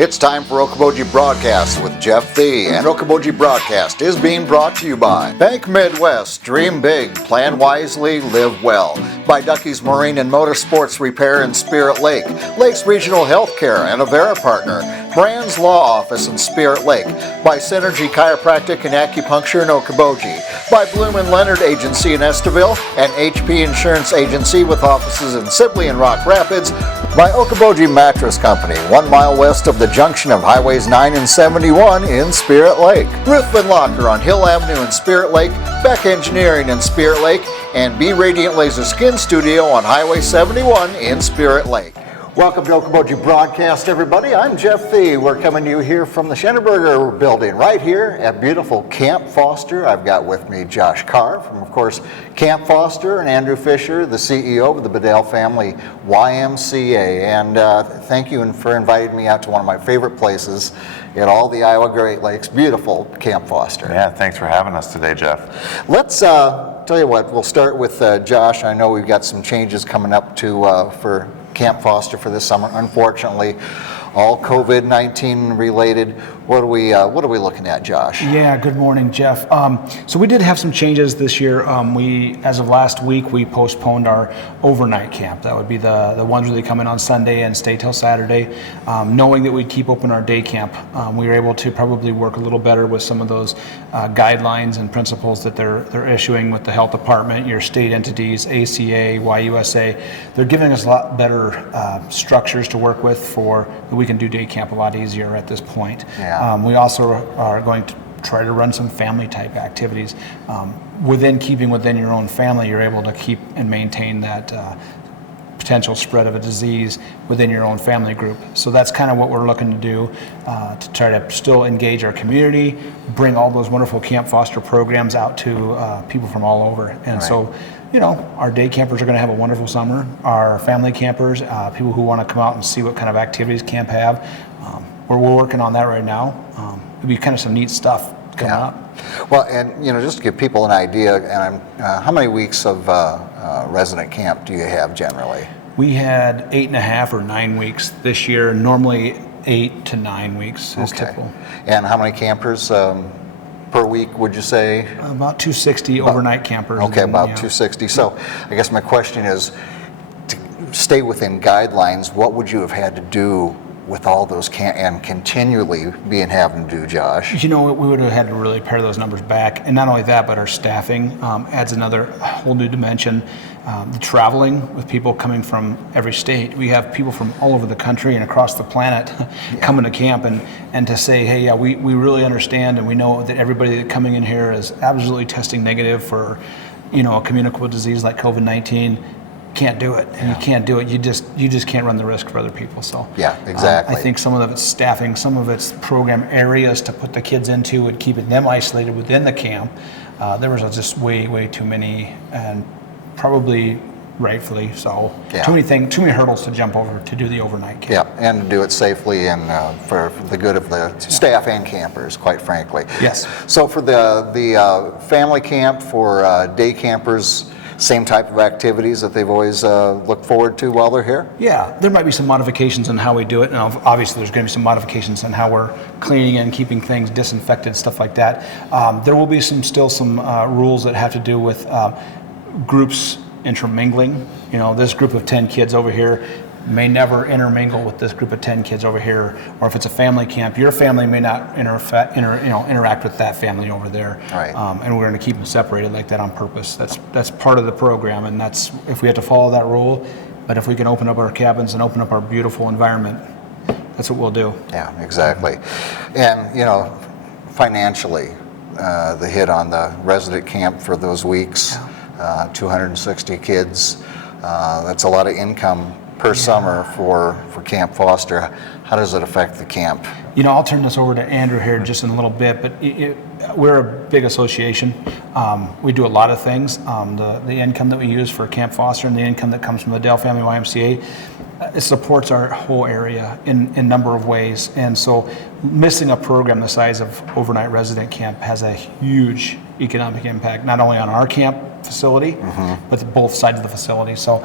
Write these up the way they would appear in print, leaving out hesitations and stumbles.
It's time for Okoboji Broadcast with Jeff Thee, and Okoboji Broadcast is being brought to you by Bank Midwest, Dream Big, Plan Wisely, Live Well, by Ducky's Marine and Motorsports Repair in Spirit Lake, Lakes Regional Healthcare and Avera Partner, Brand's Law Office in Spirit Lake, by Synergy Chiropractic and Acupuncture in Okoboji, by Bloom and Leonard Agency in Estaville, and HP Insurance Agency with offices in Sibley and Rock Rapids, by Okoboji Mattress Company, 1 mile west of the junction of Highways 9 and 71 in Spirit Lake, Ruthven Locker on Hill Avenue in Spirit Lake, Beck Engineering in Spirit Lake, and B Radiant Laser Skin Studio on Highway 71 in Spirit Lake. Welcome to Okoboji Broadcast, everybody. I'm Jeff Thee. We're coming to you here from the Schenneberger building right here at beautiful Camp Foster. I've got with me Josh Carr from, of course, Camp Foster, and Andrew Fisher, the CEO of the Bedell family YMCA. And thank you for inviting me out to one of my favorite places in all the Iowa Great Lakes, beautiful Camp Foster. Yeah, thanks for having us today, Jeff. Let's tell you what, we'll start with Josh. I know we've got some changes coming up for Camp Foster for this summer. Unfortunately, all COVID-19 related. What are we looking at, Josh? Yeah, good morning, Jeff. So we did have some changes this year. As of last week, we postponed our overnight camp. That would be the ones where they come in on Sunday and stay till Saturday. Knowing that we'd keep open our day camp, we were able to probably work a little better with some of those guidelines and principles that they're issuing with the health department, your state entities, ACA, YUSA. They're giving us a lot better structures to work with that we can do day camp a lot easier at this point. Yeah. We also are going to try to run some family type activities. Keeping within your own family, you're able to keep and maintain that potential spread of a disease within your own family group. So that's kind of what we're looking to do to try to still engage our community, bring all those wonderful Camp Foster programs out to people from all over. And right. So, our day campers are going to have a wonderful summer. Our family campers, people who want to come out and see what kind of activities camp have, we're working on that right now. It'll be kind of some neat stuff coming up. Well, and just to give people an idea, and how many weeks of resident camp do you have generally? We had 8.5 or 9 weeks this year. Normally 8 to 9 weeks is typical. And how many campers per week would you say? About 260 overnight campers. Okay, about 260. So I guess my question is, to stay within guidelines, what would you have had to do with all those and continually having to do, Josh? We would have had to really pare those numbers back. And not only that, but our staffing adds another whole new dimension. The traveling with people coming from every state. We have people from all over the country and across the planet coming to camp and to say, hey, yeah, we really understand, and we know that everybody coming in here is absolutely testing negative for, a communicable disease like COVID-19. Can't do it, and you can't do it. You just can't run the risk for other people. So yeah, exactly. I think some of it's staffing, some of it's program areas to put the kids into and keeping them isolated within the camp. There was just way too many, and probably rightfully so. Yeah. Too many hurdles to jump over to do the overnight camp. Yeah, and do it safely and for the good of the staff and campers, quite frankly. Yes. So for the family camp, for day campers, same type of activities that they've always looked forward to while they're here? Yeah, there might be some modifications on how we do it. Now, obviously, there's going to be some modifications on how we're cleaning and keeping things disinfected, stuff like that. There will be still some rules that have to do with groups intermingling. This group of 10 kids over here may never intermingle with this group of 10 kids over here, or if it's a family camp, your family may not interact with that family over there. Right. And we're going to keep them separated like that on purpose. That's part of the program, and that's if we have to follow that rule. But if we can open up our cabins and open up our beautiful environment, that's what we'll do. Yeah, exactly. And financially, the hit on the resident camp for those weeks, 260 kids. That's a lot of income per summer for Camp Foster. How does it affect the camp? I'll turn this over to Andrew here just in a little bit, but we're a big association. We do a lot of things. The income that we use for Camp Foster and the income that comes from the Bedell Family YMCA, it supports our whole area in a number of ways. And so missing a program the size of overnight resident camp has a huge economic impact, not only on our camp facility, but both sides of the facility. So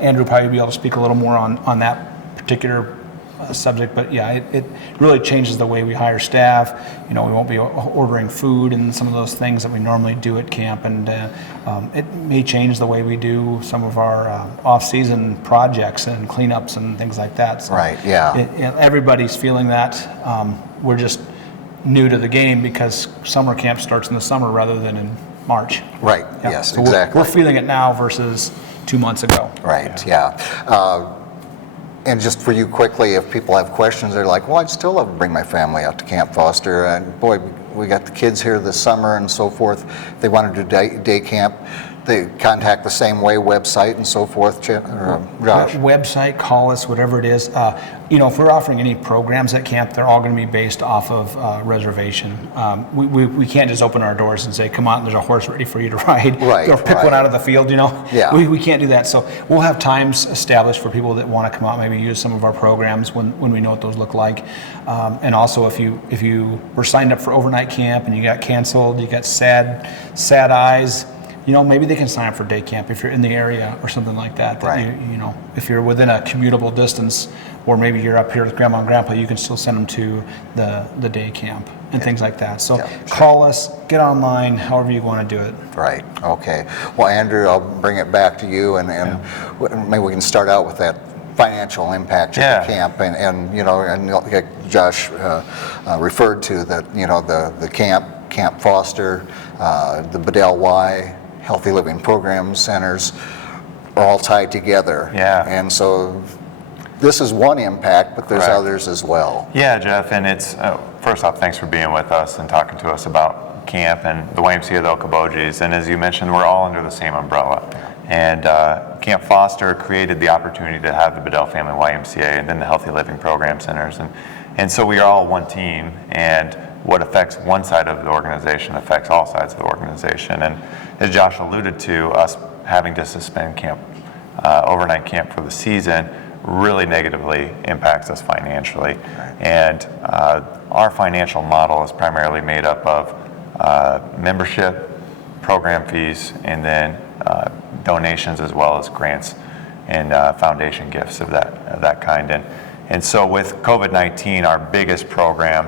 Andrew probably be able to speak a little more on that particular subject, but yeah, it really changes the way we hire staff. We won't be ordering food and some of those things that we normally do at camp, and it may change the way we do some of our off-season projects and cleanups and things like that. So Right, yeah. Everybody's feeling that. We're just new to the game because summer camp starts in the summer rather than in March. Right, Yeah. yes, So exactly. We're feeling it now versus 2 months ago. Right, yeah. And just for you quickly, if people have questions, they're like, well, I'd still love to bring my family out to Camp Foster. And boy, we got the kids here this summer and so forth. If they want to do day camp, they contact the same way, website and so forth, Josh? Website, call us, whatever it is. If we're offering any programs at camp, they're all going to be based off of reservation. We can't just open our doors and say, come on, there's a horse ready for you to ride. Right, or pick right. one out of the field, Yeah. We can't do that. So we'll have times established for people that want to come out, maybe use some of our programs when we know what those look like. And also if you were signed up for overnight camp and you got canceled, you got sad eyes, maybe they can sign up for day camp if you're in the area or something like that. Right. If you're within a commutable distance, or maybe you're up here with grandma and grandpa, you can still send them to the day camp and things like that. So Yeah, sure. Call us, get online, however you want to do it. Right, okay. Well, Andrew, I'll bring it back to you, and maybe we can start out with that financial impact of the camp, and like Josh referred to, that the Camp Foster, the Bedell Y, Healthy Living Program Centers are all tied together. Yeah. And so this is one impact, but there's Correct. others as well. Yeah, Jeff, and it's, first off, thanks for being with us and talking to us about camp and the YMCA, the Okobojis. And as you mentioned, we're all under the same umbrella. And Camp Foster created the opportunity to have the Bedell Family YMCA and then the Healthy Living Program Centers. And so we are all one team, and what affects one side of the organization affects all sides of the organization. And as Josh alluded to, us having to suspend overnight camp for the season really negatively impacts us financially. And our financial model is primarily made up of membership, program fees, and then donations, as well as grants and foundation gifts of that kind. And so with COVID-19, our biggest program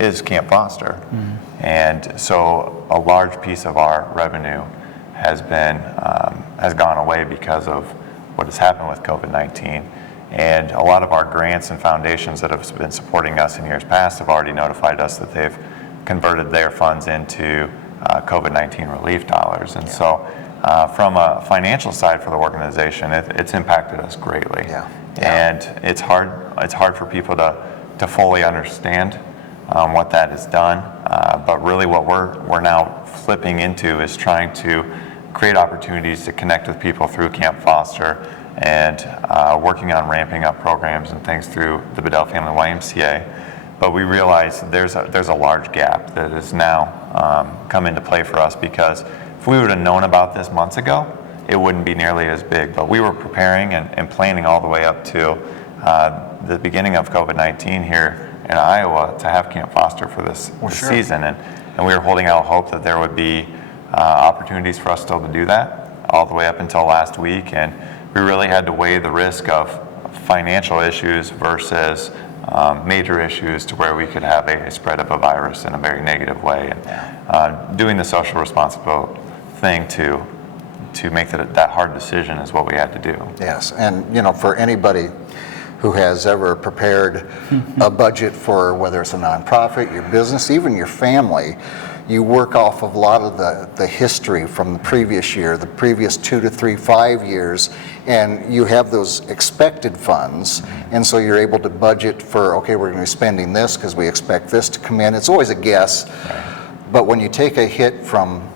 is Camp Foster. Mm-hmm. And so a large piece of our revenue has gone away because of what has happened with COVID-19. And a lot of our grants and foundations that have been supporting us in years past have already notified us that they've converted their funds into COVID-19 relief dollars. And so from a financial side for the organization, it's impacted us greatly. Yeah. And it's hard for people to fully understand what that has done. But really what we're now flipping into is trying to create opportunities to connect with people through Camp Foster, and working on ramping up programs and things through the Bedell Family YMCA. But we realize there's a large gap that has now come into play for us, because if we would have known about this months ago, it wouldn't be nearly as big. But we were preparing and planning all the way up to the beginning of COVID-19 here in Iowa to have Camp Foster for this season. And we were holding out hope that there would be opportunities for us still to do that all the way up until last week. And we really had to weigh the risk of financial issues versus major issues to where we could have a spread of a virus in a very negative way. And doing the social responsible thing to make that hard decision is what we had to do. Yes, and for anybody who has ever prepared a budget for, whether it's a nonprofit, your business, even your family, you work off of a lot of the history from the previous year, the previous 2 to 3, 5 years, and you have those expected funds, and so you're able to budget for, okay, we're going to be spending this because we expect this to come in. It's always a guess, but when you take a hit from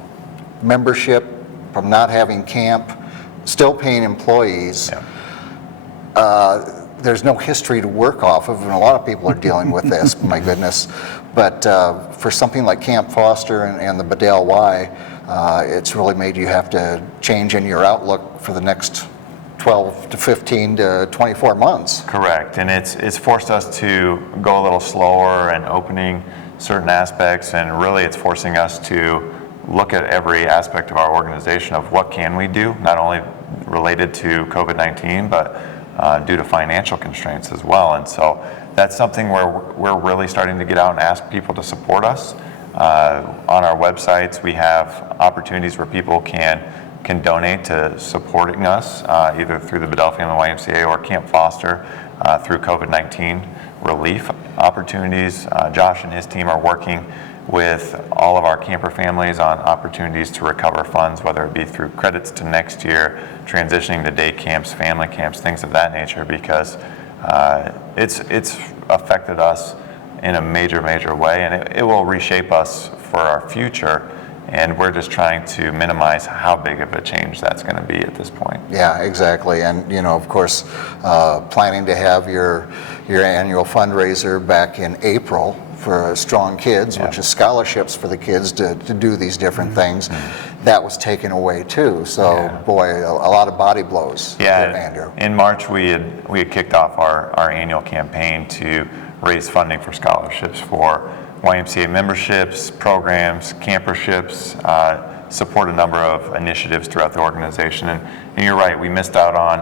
membership, from not having camp, still paying employees, there's no history to work off of, and a lot of people are dealing with this, my goodness. But for something like Camp Foster and the Bedell Y, it's really made you have to change in your outlook for the next 12 to 15 to 24 months. Correct, and it's forced us to go a little slower and opening certain aspects, and really it's forcing us to look at every aspect of our organization of what can we do, not only related to COVID-19, but due to financial constraints as well. And so that's something where we're really starting to get out and ask people to support us. On our websites, we have opportunities where people can donate to supporting us, either through the Bedell Family YMCA or Camp Foster through COVID-19 relief opportunities. Josh and his team are working with all of our camper families on opportunities to recover funds, whether it be through credits to next year, transitioning to day camps, family camps, things of that nature, because it's affected us in a major way, and it will reshape us for our future. And we're just trying to minimize how big of a change that's going to be at this point. Yeah, exactly. And of course, planning to have your annual fundraiser back in April for Strong Kids, which is scholarships for the kids to do these different things. That was taken away too. So boy, a lot of body blows. Yeah, there, Andrew. In March we had kicked off our annual campaign to raise funding for scholarships for YMCA memberships, programs, camperships, support a number of initiatives throughout the organization. And you're right, we missed out on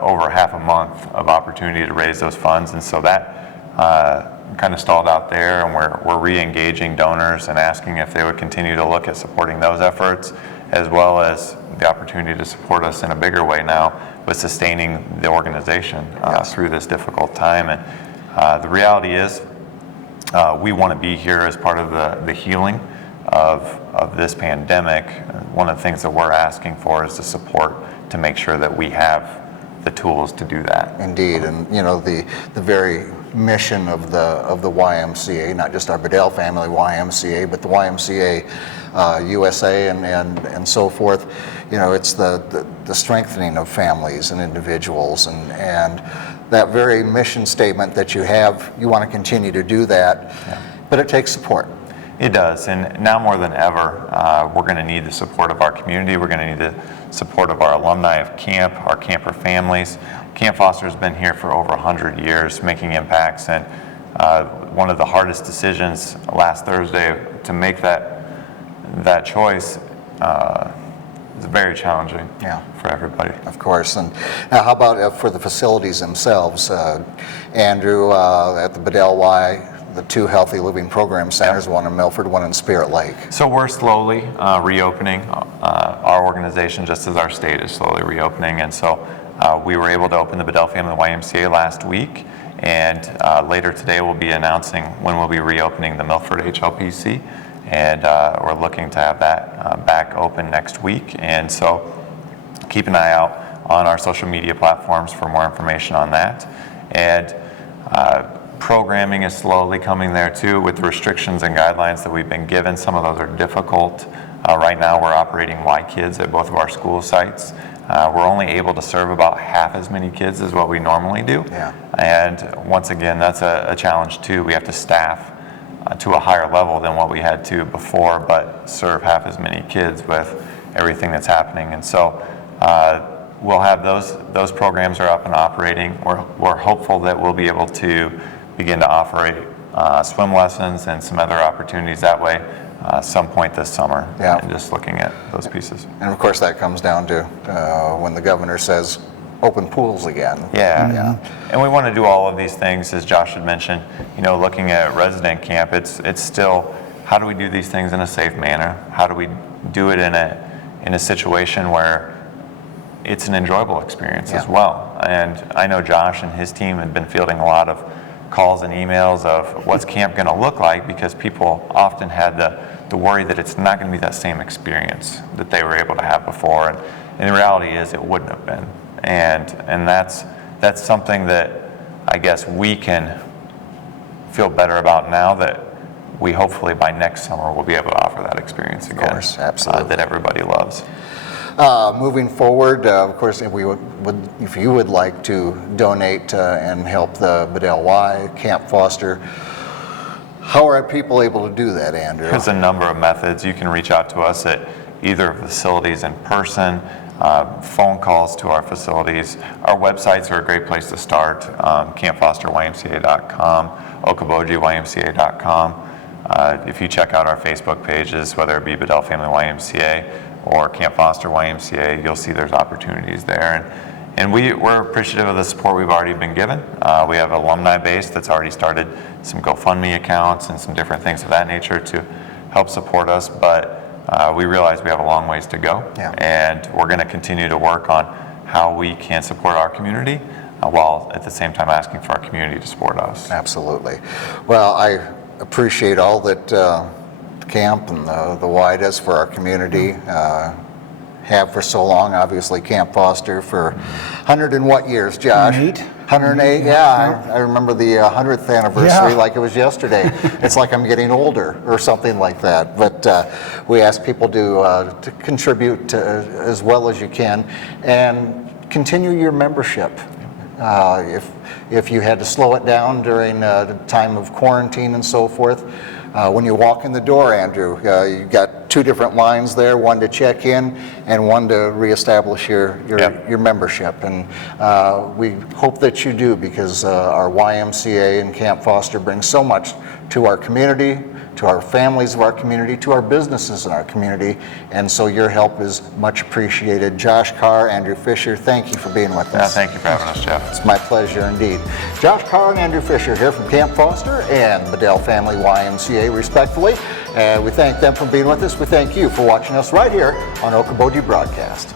over half a month of opportunity to raise those funds. And so that kind of stalled out there, and we're re-engaging donors and asking if they would continue to look at supporting those efforts, as well as the opportunity to support us in a bigger way now with sustaining the organization through this difficult time. And the reality is, we want to be here as part of the healing of this pandemic. One of the things that we're asking for is the support to make sure that we have the tools to do that. Indeed, and the very mission of the YMCA, not just our Bedell Family YMCA, but the YMCA USA and so forth. It's the strengthening of families and individuals, and that very mission statement that you have, you want to continue to do that, but it takes support. It does, and now more than ever, we're going to need the support of our community. We're going to need the support of our alumni of camp, our camper families. Camp Foster has been here for over 100 years, making impacts, and one of the hardest decisions last Thursday to make that choice is very challenging for everybody. Of course. And now how about for the facilities themselves? Andrew, at the Bedell Y, the two healthy living program centers, one in Milford, one in Spirit Lake. So we're slowly reopening our organization, just as our state is slowly reopening. And so we were able to open the Bedell Family YMCA last week, and later today we'll be announcing when we'll be reopening the Milford HLPC, and we're looking to have that back open next week. And so keep an eye out on our social media platforms for more information on that. And programming is slowly coming there too, with the restrictions and guidelines that we've been given. Some of those are difficult. Right now we're operating Y Kids at both of our school sites. We're only able to serve about half as many kids as what we normally do. And once again, that's a challenge too. We have to staff to a higher level than what we had to before, but serve half as many kids with everything that's happening. And so we'll have those programs are up and operating. We're hopeful that we'll be able to begin to operate swim lessons and some other opportunities that way some point this summer. And just looking at those pieces. And of course that comes down to when the governor says open pools again. And we want to do all of these things, as Josh had mentioned. Looking at resident camp, it's still, how do we do these things in a safe manner? How do we do it in a situation where it's an enjoyable experience as well? And I know Josh and his team have been fielding a lot of calls and emails of what's camp going to look like, because people often had the worry that it's not going to be that same experience that they were able to have before. And the reality is it wouldn't have been. And that's something that I guess we can feel better about now, that we hopefully by next summer will be able to offer that experience again. Of course, absolutely. That everybody loves. Moving forward, of course, if you would like to donate and help the Bedell Y, Camp Foster, how are people able to do that, Andrew? There's a number of methods. You can reach out to us at either facilities in person, phone calls to our facilities. Our websites are a great place to start, campfosterymca.com, okobojiymca.com. If you check out our Facebook pages, whether it be Bedell Family YMCA or Camp Foster YMCA, you'll see there's opportunities there. And we're appreciative of the support we've already been given. We have an alumni base that's already started some GoFundMe accounts and some different things of that nature to help support us, but we realize we have a long ways to go. Yeah. And we're going to continue to work on how we can support our community while at the same time asking for our community to support us. Absolutely. Well, I appreciate all that Camp and the Y does for our community, have for so long. Obviously, Camp Foster for 100 and what years, Josh? 108, yeah. I remember the 100th anniversary like it was yesterday. It's like I'm getting older or something like that. But we ask people to contribute as well as you can and continue your membership. If you had to slow it down during the time of quarantine and so forth, when you walk in the door, Andrew, you've got 2 different lines there, one to check in and one to reestablish your membership. And we hope that you do, because our YMCA and Camp Foster brings so much to our community, to our families of our community, to our businesses in our community, and so your help is much appreciated. Josh Carr, Andrew Fisher, thank you for being with us. Thank you for having us, Jeff. It's my pleasure indeed. Josh Carr and Andrew Fisher here from Camp Foster and Bedell Family YMCA, respectfully. And we thank them for being with us. We thank you for watching us right here on Okoboji Broadcast.